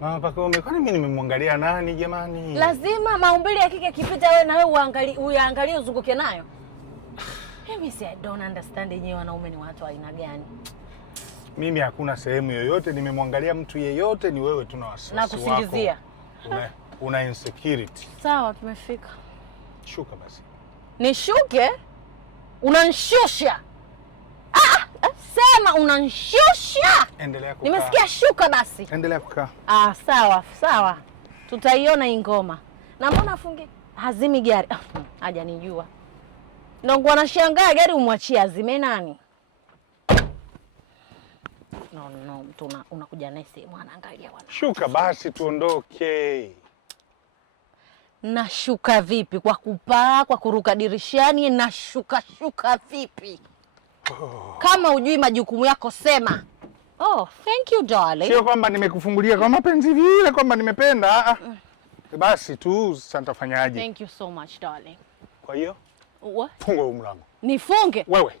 Mama Pakome, kwani mimi nimemwangalia nani jamani? Lazima maumbile ya kike kipita wewe na wewe uangalie uzunguke nayo. Mimi I don't understand yenyewe wanaume ni watu wa aina gani? Mimi hakuna sehemu yoyote nimemwangalia mtu yeyote, ni wewe tuna wasiwasi wako. Na kusingizia. Una insecurity. Sawa, tumefika. Shuka basi. Nishuke? Unanishusha. Sema unanishusha. Endelea kukaa. Nimesikia shuka basi. Endelea kukaa. Sawa. Tutaiona hii ngoma. Na mbona afunge hazimi gari? Haja nijua. Ndio anashangaa gari umwachie azime nani? No, mtu unakuja naye sehemu anaangalia wana. Shuka basi tuondoke. Nashuka vipi? Kwa kupaa, kwa kuruka dirishani, nashuka vipi? Kama hujui majukumu yako sema. Thank you darling. Sio kwamba nimekufungulia kwa mapenzi vile kwamba nimependa. Basi tu sasa nitafanyaje? Thank you so much darling. Kwa hiyo? What? Funga huo mlango. Nifunge? Wewe.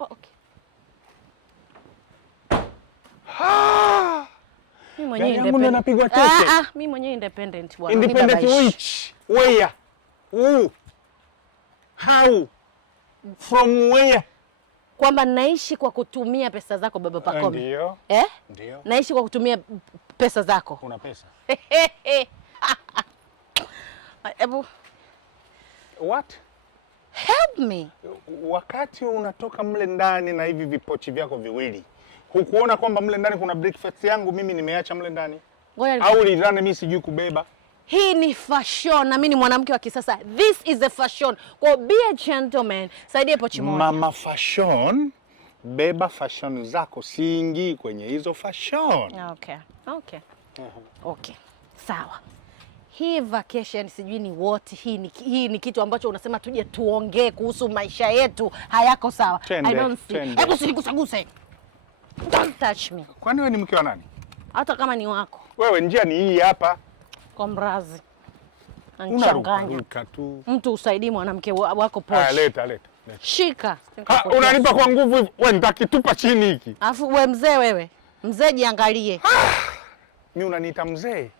Okay. Mimi mwenyewe independent. Napigwa teke. Mimi mwenyewe independent bwana. Independent which? Where? Who? How? From where? Kwamba naishi kwa kutumia pesa zako baba Pakome. Ndio. Ndio. Naishi kwa kutumia pesa zako. Una pesa? Ebu. What? Help me. Wakati unatoka mle ndani na hivi vipochi vyako viwili, hukuona kwamba mle ndani kuna breakfast yangu mimi nimeacha mle ndani? Au lidhani mimi sijui kubeba? Hii ni fashion na mimi ni mwanamke wa kisasa. This is a fashion. Kwa be a gentleman. Saidia pochi moja. Mama fashion, beba fashion zako, siingii kwenye hizo fashion. Okay. Sawa. Hii vacation sijui ni what, hii ni kitu ambacho unasema tuje tuongee kuhusu maisha yetu hayako sawa. I don't see. Hebu usinikuguse. Don't touch me. Kwani wewe ni mke wa nani? Hata kama ni wako. Wewe njia ni hii hapa. Kwa mrazi. Unachanganya tu. Mtu usaidie mwanamke wako pochi. Leta. Shika. Unanipa kwa nguvu hivi. Wewe nitakitupa chini hiki. Alafu wewe mzee wewe. Mzee jiangalie. Mimi unaniita mzee?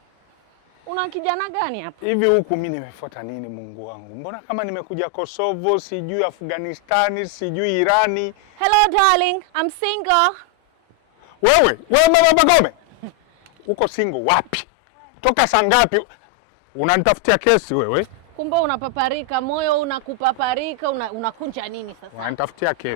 Una kijana gani hapa? Hivi huku mimi nimefuata nini Mungu wangu? Mbona kama nimekuja Kosovo, sijui Afghanistani, sijui Irani. Hello darling, I'm single. Wewe Mama Pakome. Uko single wapi? Toka saa ngapi? Unanitafutia kesi wewe? Kumbe unapaparika, moyo unakupaparika, unakunja nini sasa? Unanitafutia kesi.